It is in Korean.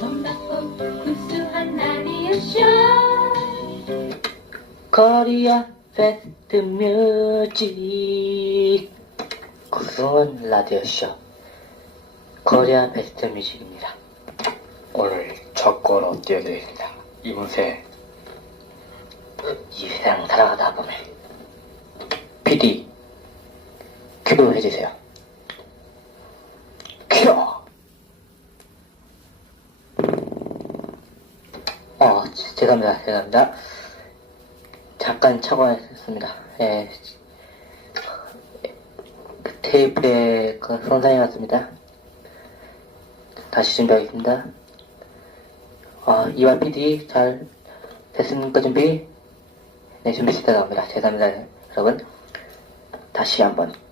손바꿈 구수한 라디오쇼 코리아 패스트 뮤직. 구성원 라디오쇼. 코리아 베스트 뮤직입니다. 오늘 첫 곡으로 띄워드리겠습니다? 이문세 이 세상 살아가다 보면 PD 큐 해주세요. 큐 어, 죄송합니다. 죄송합니다. 잠깐 착오했습니다. 예. 그 테이프에 그 손상이 왔습니다. 다시 준비하겠습니다. 어, 이완 PD 잘 됐습니까 준비? 네 준비됐다고 합니다. 죄송합니다 여러분. 다시 한번 큐!